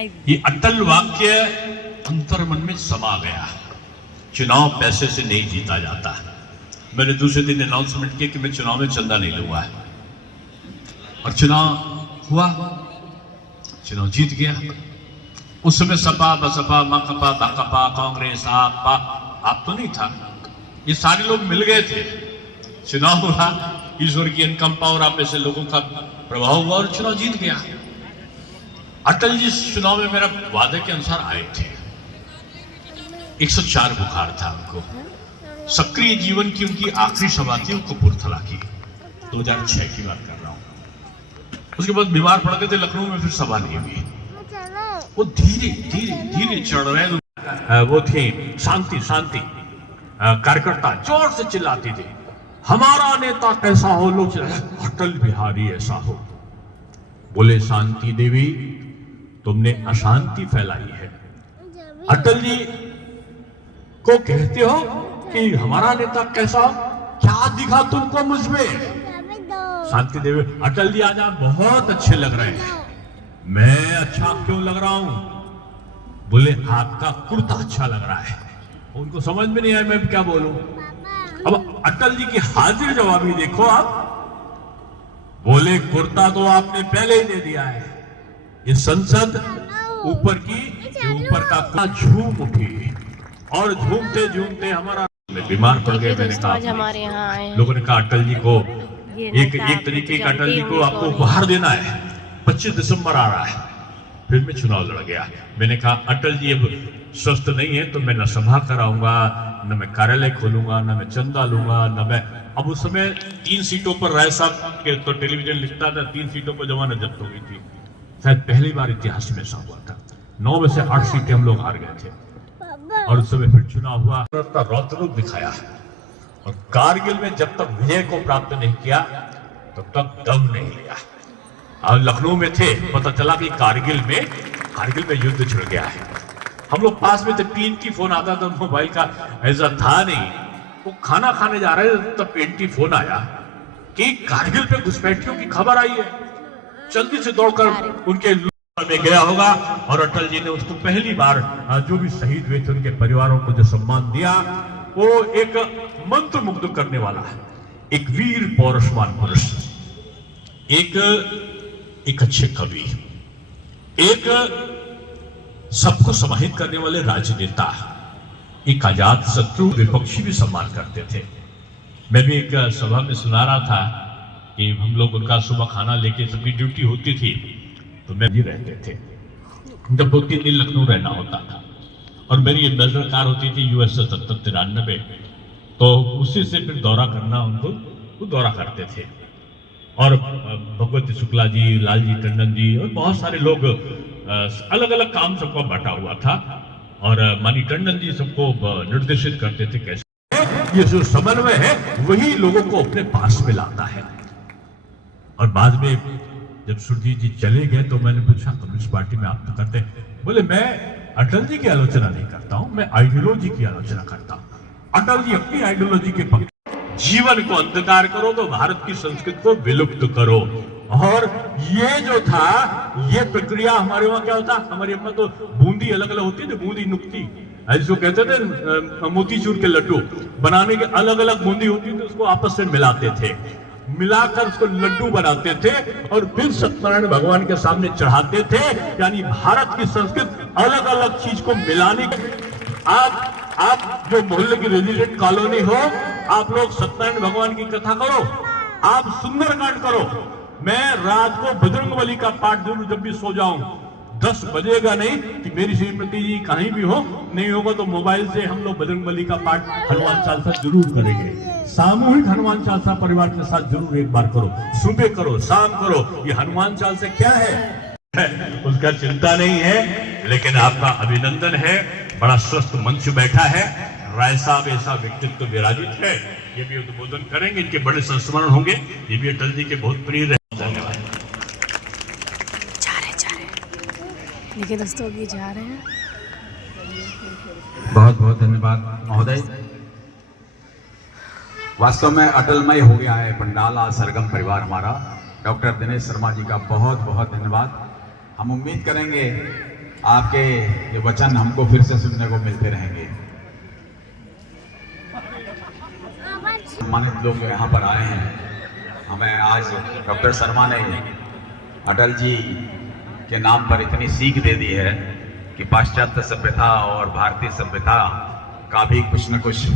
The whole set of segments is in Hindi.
ये अटल वाक्य अंतर्मन में समा गया। चुनाव पैसे से नहीं जीता जाता। मैंने दूसरे दिन अनाउंसमेंट किया कि मैं चुनाव में चंदा नहीं लूंगा, और चुनाव हुआ, चुनाव जीत गया। उस समय सपा, बसपा, माकपा, बाकपा, कांग्रेस, आप तो नहीं था, ये सारे लोग मिल गए थे। चुनाव हुआ, ईश्वर की अनुकंपा और आप ऐसे लोगों का प्रभाव हुआ और चुनाव जीत गया। अटल जी इस चुनाव में मेरा वादे के अनुसार आए थे। 104 बुखार था उनको। सक्रिय जीवन की उनकी आखिरी सभा थी कपूरथला की, 2006 की बात कर रहा हूं। उसके बाद बीमार पड़ गए थे लखनऊ में, फिर सभा नहीं हुई। वो धीरे धीरे धीरे चढ़ रहे। वो थे शांति शांति कार्यकर्ता जोर से चिल्लाते थे, हमारा नेता कैसा हो। लोग अटल बिहारी ऐसा हो। बोले शांति देवी, तुमने अशांति फैलाई है। अटल जी को कहते हो कि हमारा नेता कैसा हो, क्या दिखा तुमको मुझमें? शांति देवी, अटल जी आज आप बहुत अच्छे लग रहे हैं। मैं अच्छा क्यों लग रहा हूं? बोले आपका कुर्ता अच्छा लग रहा है। उनको समझ में नहीं आया मैं क्या बोलूं। अब अटल जी की हाजिर जवाबी देखो आप। बोले कुर्ता तो आपने पहले ही दे दिया है। ये संसद ऊपर की, ऊपर का झूम उठी और झूमते झूमते हमारा बीमार पड़ गए। मैंने कहा हमारे यहाँ आए लोगों ने कहा अटल जी को एक तरीके का अटल जी को आपको उपहार देना है। 25 दिसंबर आ रहा है। फिर मैं चुनाव लड़ गया। मैंने कहा अटल जी अब स्वस्थ नहीं है तो मैं न सभा कराऊंगा, न मैं कार्यालय खोलूंगा, न मैं चंदा लूंगा, न मैं। अब उस समय 3 सीटों पर राय साहब के तो टेलीविजन लिखता था 3 सीटों पर जमानत जब्त हो गई थी। शायद पहली बार इतिहास में ऐसा हुआ था। 9 में से 8 सीटें हम लोग हार गए थे। और उस समय फिर चुनाव हुआ, रौद्र रूप दिखाया। और कारगिल में जब तक विजय को प्राप्त नहीं किया तब तक दम नहीं लिया। और लखनऊ में थे, पता चला कि कारगिल में युद्ध छिड़ गया है। हम लोग पास में थे, PNT फोन आता था, मोबाइल का ऐसा था नहीं। वो खाना खाने जा रहे थे तब PNT फोन आया कि कारगिल पे घुसपैठियों की खबर आई है। जल्दी से दौड़कर उनके में गया होगा। और अटल जी ने उसको पहली बार जो भी शहीद हुए थे उनके परिवारों को जो सम्मान दिया, वो एक मंत्र मुग्ध करने वाला है। एक वीर पौरुषवान पुरुष, एक अच्छे कवि, एक सबको समाहित करने वाले राजनेता, एक आजाद शत्रु विपक्षी भी सम्मान करते थे। मैं भी एक सभा में सुना रहा था कि हम लोग उनका सुबह खाना लेके, सबकी ड्यूटी होती थी तो मैं भी रहते थे। जब 2-3 दिन लखनऊ रहना होता था और मेरी नजर कार होती थी USS 77-93, तो उसी से फिर दौरा करना उनको, वो दौरा करते थे। और भगवती शुक्ला जी, लालजी टंडन जी और बहुत सारे लोग, अलग अलग काम सबका बांटा हुआ था। और मानी टंडन जी सबको निर्देशित करते थे कैसे ये जो समन्वय है वही लोगों को अपने पास में लाता है। और बाद में जब सुरजीत जी चले गए तो मैंने पूछा कम्युनिस्ट पार्टी में आप तो करते हैं? बोले मैं अटल जी की आलोचना नहीं करता हूं, मैं आइडियोलॉजी की आलोचना करता हूं। अटल जी अपनी आइडियोलॉजी के पक्ष, जीवन को अंधकार करो तो भारत की संस्कृति को विलुप्त करो। और ये जो था, ये प्रक्रिया हमारे वहां क्या होता, हमारी अपना तो बूंदी अलग अलग होती थी, बूंदी नुकती, जो कहते थे मोतीचूर के लड्डू बनाने के अलग अलग बूंदी होती थी, उसको आपस में मिलाते थे, मिलाकर उसको लड्डू बनाते थे और फिर सत्यनारायण भगवान के सामने चढ़ाते थे। यानी भारत की संस्कृति अलग अलग चीज को मिलाने के। आप जो मोहल्ले की रेजिडेंट कॉलोनी हो, आप लोग सत्यनारायण भगवान की कथा करो, आप सुंदरकांड करो। मैं रात को बजरंगबली का पाठ जरूर, जब भी सो जाऊं 10 बजेगा नहीं कि मेरी श्रीमती जी कहीं भी हो, नहीं होगा तो मोबाइल से हम लोग बजरंगबली का पाठ, हनुमान चालीसा जरूर करेंगे। सामूहिक हनुमान चालीसा परिवार के साथ जरूर एक बार करो, सुबह करो, शाम करो। ये हनुमान चालीसा क्या है उसका चिंता नहीं है, लेकिन आपका अभिनंदन है। बड़ा स्वस्थ मंच बैठा है, राय साहब ऐसा व्यक्तित्व विराजित है, ये भी उद्बोधन करेंगे, इनके बड़े संस्मरण होंगे। ये भी अटल जी के बहुत प्रिय रहे। धन्यवाद। देखिए दोस्तों, अभी जा रहे हैं। बहुत बहुत धन्यवाद महोदय। वास्तव में अटलमय हो गया है पंडाल आज सरगम परिवार हमारा। डॉक्टर दिनेश शर्मा जी का बहुत बहुत धन्यवाद। हम उम्मीद करेंगे आपके ये वचन हमको फिर से सुनने को मिलते रहेंगे। सम्मानित लोग यहाँ पर आए हैं। हमें आज डॉक्टर शर्मा ने अटल जी के नाम पर इतनी सीख दे दी है कि पाश्चात्य सभ्यता और भारतीय सभ्यता का भी कुछ न कुछ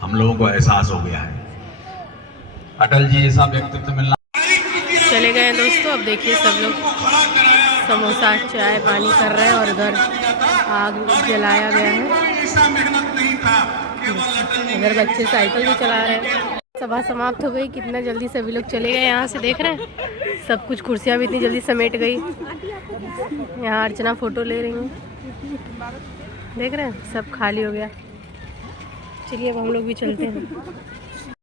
हम लोगों को एहसास हो गया है। अटल जी जैसा व्यक्तित्व मिलना। चले गए हैं दोस्तों। अब देखिए सब लोग समोसा चाय पानी कर रहे हैं और उधर आग जलाया गया है। इधर बच्चे साइकिल भी चला रहे हैं। सभा समाप्त हो गई। कितना जल्दी सभी लोग चले गए यहाँ से, देख रहे हैं सब कुछ। कुर्सियाँ भी इतनी जल्दी समेट गई। यहाँ अर्चना फ़ोटो ले रही हैं, देख रहे हैं सब खाली हो गया। चलिए अब हम लोग भी चलते हैं।